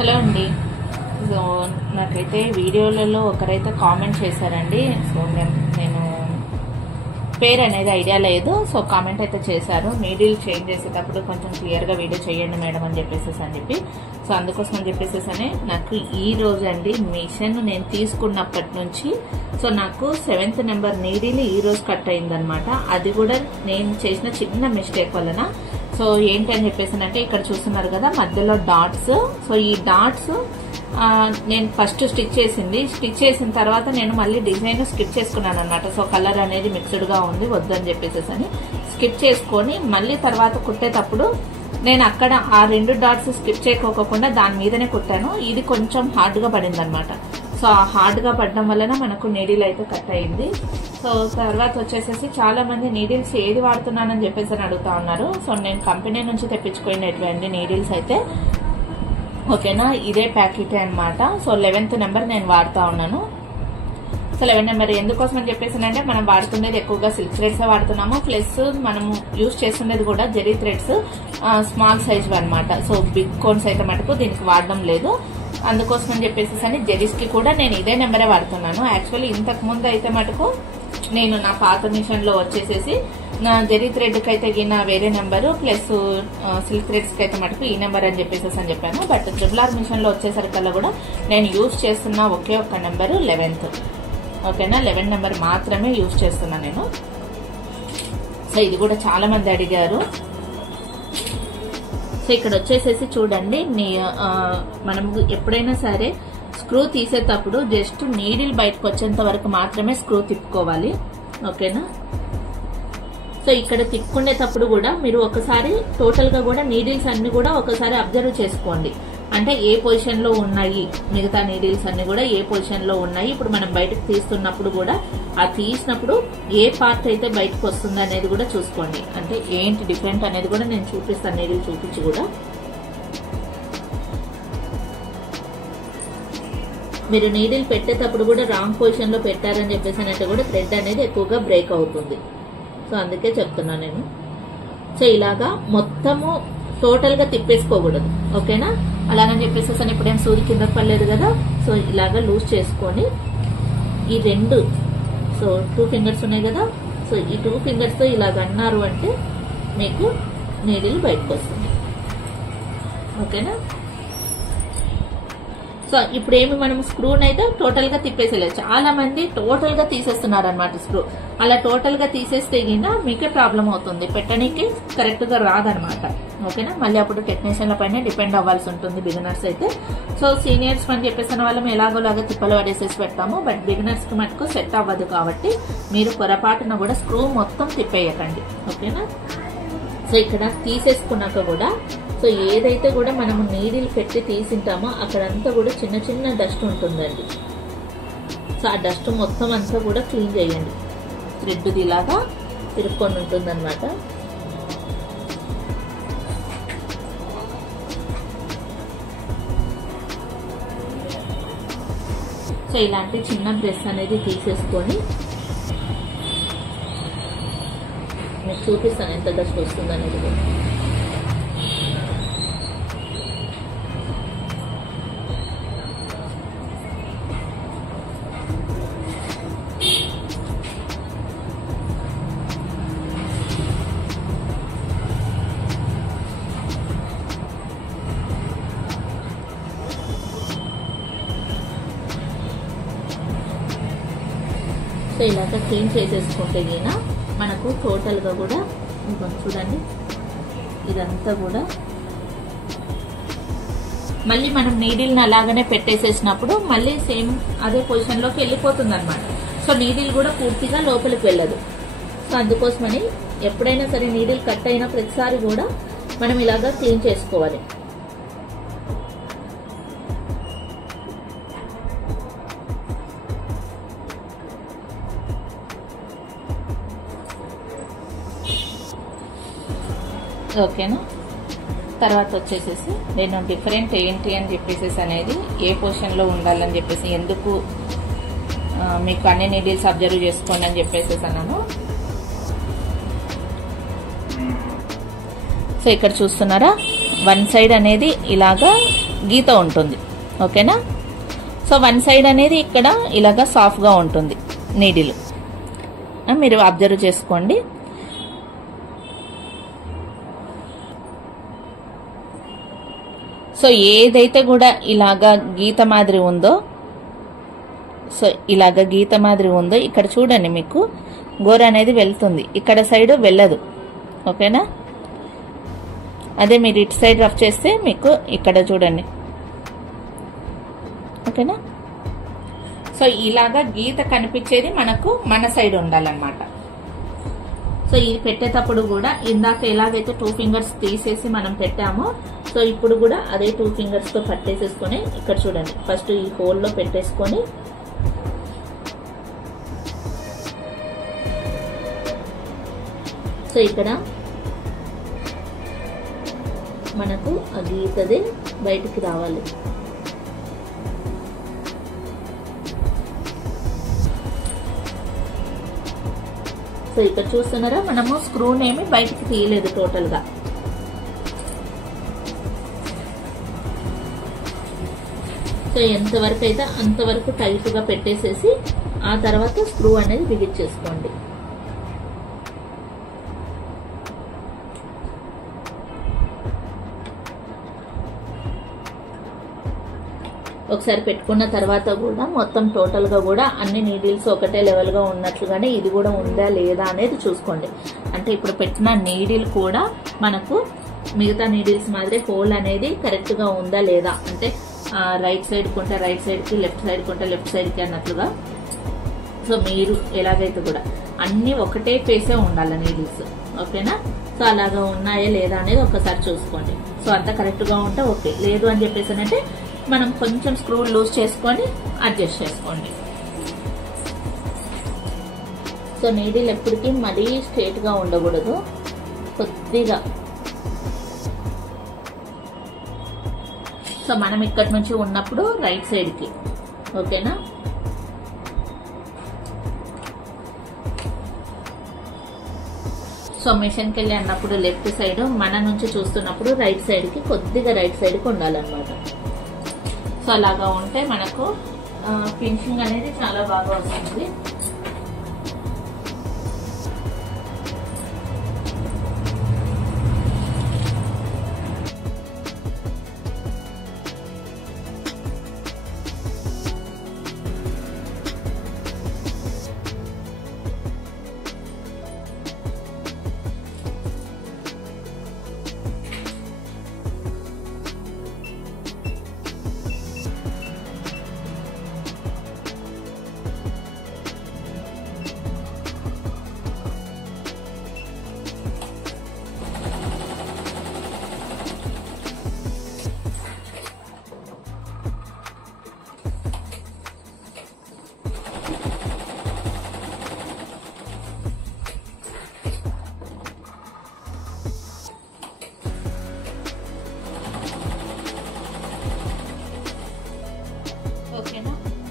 Hello అండి. So నాకైతే వీడియోలలో ఒకరైతే కామెంట్ చేశారండి. సో నేను పేరు అనేది ఐడియా లేదు. సో కామెంట్ అయితే చేశారు, నీడిల్ చేంజ్ చేసేటప్పుడు కొంచెం క్లియర్గా వీడియో చేయండి మేడం అని చెప్పి. సో అందుకోసం అని చెప్పేసి నాకు ఈ రోజు అండి మిషన్ నేను తీసుకున్నప్పటి నుంచి సో నాకు 7th నెంబర్ నీడిల్ ఈ రోజు కట్ అయిందనమాట. అది కూడా నేను చేసిన చిన్న మిస్టేక్ వలన. సో ఏంటి అని చెప్పేసి అంటే ఇక్కడ చూస్తున్నారు కదా మధ్యలో డాట్స్. సో ఈ డాట్స్ నేను ఫస్ట్ స్టిచ్ చేసిన తర్వాత నేను మళ్ళీ డిజైన్ స్కిప్ చేసుకున్నాను అనమాట. సో కలర్ అనేది మిక్స్డ్ గా ఉంది, వద్దు అని చెప్పేసి స్కిప్ చేసుకొని మళ్ళీ తర్వాత కుట్టేటప్పుడు నేను అక్కడ ఆ 2 డాట్స్ స్కిప్ చేయకోకుండా దాని మీదనే కుట్టాను. ఇది కొంచెం హార్డ్ గా పడింది అనమాట. సో ఆ హార్డ్ గా పడడం వలన మనకు నీడిల్ అయితే కట్ అయింది. సో తర్వాత వచ్చేసేసి చాలా మంది నీడిల్స్ ఏది వాడుతున్నానని చెప్పేసి అడుగుతా ఉన్నారు. సో నేను కంపెనీ నుంచి తెప్పించుకునేటువంటి నీడిల్స్ అయితే ఓకేనా, ఇదే ప్యాకెట్ అనమాట. సో 11th నెంబర్ నేను వాడుతా ఉన్నాను. సో 11 నెంబర్ ఎందుకోసం అని చెప్పేసి అంటే మనం వాడుతున్నది ఎక్కువగా సిల్క్ థ్రెడ్స్ వాడుతున్నాము, ప్లస్ మనం యూజ్ చేస్తున్నది కూడా జెరీ థ్రెడ్స్ స్మాల్ సైజ్ అనమాట. సో బిగ్ కోన్స్ అయితే మటుకు దీనికి వాడడం లేదు. అందుకోసం అని చెప్పేసి జెరీస్ కి కూడా నేను ఇదే నెంబరే వాడుతున్నాను. యాక్చువల్లీ ఇంతకు ముందు అయితే మటుకు నేను నా పాత మిషన్ లో వచ్చేసేసి నా జెరీ థ్రెడ్ కి అయితే గిన వేరే నెంబరు, ప్లస్ సిల్క్ థ్రెడ్స్ కి అయితే మటుకు ఈ నెంబర్ అని చెప్పాను. బట్ ట్రిపుల్ మిషన్ లో వచ్చేసరికల్లా కూడా నేను యూజ్ చేస్తున్న ఒకే ఒక్క నెంబరు 11th. ఓకేనా, 11 నెంబర్ మాత్రమే యూజ్ చేస్తున్నా నేను. సో ఇది కూడా చాలా మంది అడిగారు. సో ఇక్కడ వచ్చేసేసి చూడండి, మనం ఎప్పుడైనా సరే స్క్రూ తీసేటప్పుడు జస్ట్ నీడిల్ బయటకు వచ్చేంత వరకు మాత్రమే స్క్రూ తిప్పుకోవాలి. ఓకేనా, సో ఇక్కడ తిప్పుకునేటప్పుడు కూడా మీరు ఒకసారి టోటల్ గా కూడా నీడిల్స్ అన్ని కూడా ఒకసారి అబ్జర్వ్ చేసుకోండి. అంటే ఏ పొజిషన్ లో ఉన్నాయి, మిగతా నీడిల్స్ అన్ని కూడా ఏ పొజిషన్ లో ఉన్నాయి. ఇప్పుడు మనం బయటకు తీస్తున్నప్పుడు కూడా ఆ తీసినప్పుడు ఏ పార్ట్ అయితే బయటకు వస్తుంది అనేది కూడా చూసుకోండి. అంటే ఏంటి డిఫరెంట్ అనేది కూడా నేను చూపిస్తాను, నీడిల్ చూపించి కూడా. మీరు నీడిల్ పెట్టేటప్పుడు కూడా రాంగ్ పొజిషన్ లో పెట్టారని చెప్పేసి అంటే కూడా థ్రెడ్ అనేది ఎక్కువగా బ్రేక్ అవుతుంది. సో అందుకే చెప్తున్నా నేను. సో ఇలాగా మొత్తము టోటల్ గా తిప్పేసుకోకూడదు. ఓకేనా, అలాగని చెప్పేసి ఇప్పుడేం సూది కింద పడలేదు కదా. సో ఇలాగా లూజ్ చేసుకొని ఈ 2 సో 2 ఫింగర్స్ ఉన్నాయి కదా. సో ఈ 2 ఫింగర్స్ తో ఇలాగ అన్నారు అంటే మీకు నీడిల్ బయటకు వస్తుంది. ఓకేనా, సో ఇప్పుడు ఏమి మనం స్క్రూని అయితే టోటల్ గా తిప్పేసేలేదు. చాలా మంది టోటల్ గా తీసేస్తున్నారు అనమాట స్క్రూ. అలా టోటల్ గా తీసేస్తే గినా మీకే ప్రాబ్లం అవుతుంది, పెట్టడానికి కరెక్ట్ గా రాదనమాట. ఓకేనా, మళ్ళీ అప్పుడు టెక్నీషియన్ల పైన డిపెండ్ అవ్వాల్సి ఉంటుంది బిగినర్స్ అయితే. సో సీనియర్స్ అని చెప్పేసిన వాళ్ళం ఎలాగోలాగా తిప్పలు పడేసేసి పెడతాము. బట్ బిగినర్స్ కి మటుకు సెట్ అవ్వదు కాబట్టి మీరు పొరపాటున కూడా స్క్రూ మొత్తం తిప్పేయకండి. ఓకేనా, సో ఇక్కడ తీసేసుకున్నాక కూడా సో ఏదైతే కూడా మనము నీడిల్ పెట్టి తీసింటామో అక్కడంతా కూడా చిన్న చిన్న డస్ట్ ఉంటుందండి. సో ఆ డస్ట్ మొత్తం అంతా కూడా క్లీన్ చేయండి. థ్రెడ్ ఇలాగా తిరుక్కొని ఉంటుంది అనమాట. సో ఇలాంటి చిన్న బ్రష్ అనేది తీసేసుకొని మీకు చూపిస్తాను ఎంత డస్ట్ వస్తుంది అనేది కూడా. సో ఇలాగ క్లీన్ చేసేసుకుంటే గినా మనకు టోటల్ గా కూడా చూడండి ఇదంతా కూడా మళ్ళీ మనం నీడిల్ని అలాగనే పెట్టేసేసినప్పుడు మళ్ళీ సేమ్ అదే పొజిషన్ లోకి వెళ్ళిపోతుంది అనమాట. సో నీడిల్ కూడా పూర్తిగా లోపలికి వెళ్ళదు. సో అందుకోసమని ఎప్పుడైనా సరే నీడిల్ కట్ అయిన ప్రతిసారి కూడా మనం ఇలాగా క్లీన్ చేసుకోవాలి. ఓకేనా, తర్వాత వచ్చేసేసి నేను డిఫరెంట్ ఏంటి అని చెప్పేసి అనేది ఏ పొజిషన్ లో ఉండాలని చెప్పేసి ఎందుకు మీకు అన్ని నీడిల్స్ అబ్జర్వ్ చేసుకోండి అని చెప్పేసి అన్నాను. సో ఇక్కడ చూస్తున్నారా వన్ సైడ్ అనేది ఇలాగా గీత ఉంటుంది. ఓకేనా? సో వన్ సైడ్ అనేది ఇక్కడ ఇలాగా సాఫ్ట్గా ఉంటుంది నీడిల్, మీరు అబ్జర్వ్ చేసుకోండి. సో ఏదైతే కూడా ఇలాగా గీత మాదిరి ఉందో, సో ఇలాగా గీత మాదిరి ఉందో ఇక్కడ చూడండి, మీకు గోర అనేది వెళ్తుంది, ఇక్కడ సైడ్ వెళ్ళదు. ఓకేనా? అదే మీరు ఇటు సైడ్ రఫ్ చేస్తే మీకు ఇక్కడ చూడండి. ఓకేనా? సో ఇలాగా గీత కనిపించేది మనకు మన సైడ్ ఉండాలన్నమాట. సో ఇది పెట్టేటప్పుడు కూడా ఇందాక ఎలాగైతే 2 ఫింగర్స్ తీసేసి మనం పెట్టామో, సో ఇప్పుడు కూడా అదే 2 ఫింగర్స్ తో పట్టేసేసుకొని ఇక్కడ చూడండి, ఫస్ట్ ఈ హోల్ లో పెట్టేసుకొని సో ఇక్కడ మనకు ఆ గీతదే బయటికి రావాలి. సో ఇక్కడ చూస్తున్నారా, మనము స్క్రూనేమి బయటికి తీయలేదు టోటల్ గా. సో ఎంతవరకు అయితే అంతవరకు టైట్ గా పెట్టేసేసి ఆ తర్వాత స్క్రూ అనేది బిగించేసుకోండి. ఒకసారి పెట్టుకున్న తర్వాత కూడా మొత్తం టోటల్ గా కూడా అన్ని నీడిల్స్ ఒకటే లెవెల్ గా ఉన్నట్లుగానే ఇది కూడా ఉందా లేదా అనేది చూసుకోండి. అంటే ఇప్పుడు పెట్టిన నీడిల్ కూడా మనకు మిగతా నీడిల్స్ మాదిరి హోల్ అనేది కరెక్ట్ గా ఉందా లేదా, అంటే రైట్ సైడ్ కొంటే రైట్ సైడ్ కి, లెఫ్ట్ సైడ్ కొంటే లెఫ్ట్ సైడ్ కి అన్నట్లుగా. సో మీరు ఎలాగైతే కూడా అన్ని ఒకటే ఫేసే ఉండాలి నీడిల్స్. ఓకేనా? సో అలాగా ఉన్నాయా లేదా అనేది ఒకసారి చూసుకోండి. సో అంతా కరెక్ట్ గా ఉంటే ఓకే, లేదు అని చెప్పేసానంటే మనం కొంచెం స్క్రూ లూజ్ చేసుకొని అడ్జస్ట్ చేసుకోండి. సో నీడిల్ ఎప్పటికీ మరీ స్ట్రేట్ గా ఉండకూడదు, కొద్దిగా. సో మనం ఇక్కడి నుంచి ఉన్నప్పుడు రైట్ సైడ్ కి. ఓకేనా? సో మిషన్ కి వెళ్ళి అన్నప్పుడు లెఫ్ట్ సైడ్, మన నుంచి చూస్తున్నప్పుడు రైట్ సైడ్ కి, కొద్దిగా రైట్ సైడ్ కి ఉండాలన్నమాట. సో అలాగా ఉంటే మనకు ఫినిషింగ్ అనేది చాలా బాగా వస్తుంది.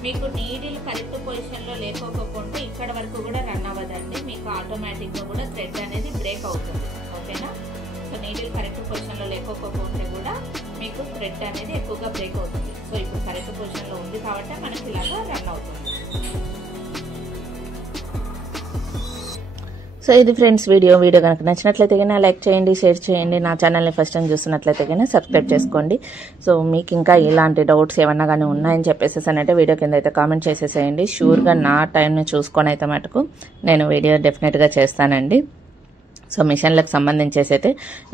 మీకు నీడిల్ కరెక్ట్ పొజిషన్ లో లేకపోతే ఇక్కడ వరకు కూడా రన్ అవ్వదండి, మీకు ఆటోమేటిక్ గా కూడా థ్రెడ్ అనేది బ్రేక్ అవుతుంది. ఓకేనా? సో నీడిల్ కరెక్ట్ పొజిషన్ లో లేకపోతే కూడా మీకు థ్రెడ్ అనేది ఎక్కువగా బ్రేక్ అవుతుంది. సో ఇప్పుడు కరెక్ట్ పొజిషన్ లో ఉంది కాబట్టి మనకి ఇలాగా రన్ అవుతుంది. సో ఇది ఫ్రెండ్స్ వీడియో కనుక నచ్చినట్లయితే కన్నా లైక్ చేయండి, షేర్ చేయండి. నా ఛానల్ని ఫస్ట్ టైం చూస్తున్నట్లయితే కన్నా సబ్స్క్రైబ్ చేసుకోండి. సో మీకు ఇంకా ఇలాంటి డౌట్స్ ఏమన్నా కానీ ఉన్నాయని చెప్పేసేసానంటే వీడియో కింద అయితే కామెంట్ చేసేసేయండి. షూర్గా నా టైంని చూసుకొని అయితే మటుకు నేను వీడియో డెఫినెట్గా చేస్తానండి. సో మిషన్లకు సంబంధించేసి అయితే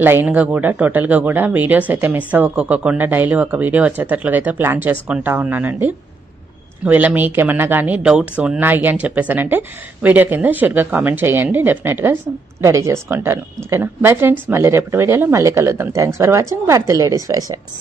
లైన్గా కూడా టోటల్గా కూడా వీడియోస్ అయితే మిస్ అవ్వకోకుండా డైలీ ఒక వీడియో వచ్చేటట్లుగా అయితే ప్లాన్ చేసుకుంటా ఉన్నానండి. వీళ్ళ మీకు ఏమన్నా కానీ డౌట్స్ ఉన్నాయి అని చెప్పేసానంటే వీడియో కింద షూర్గా కామెంట్ చేయండి, డెఫినెట్గా రెడీ చేసుకుంటాను. ఓకేనా? బై ఫ్రెండ్స్, మళ్ళీ రేపటి వీడియోలో మళ్ళీ కలుద్దాం. Thanks for watching Bharati ladies fashions.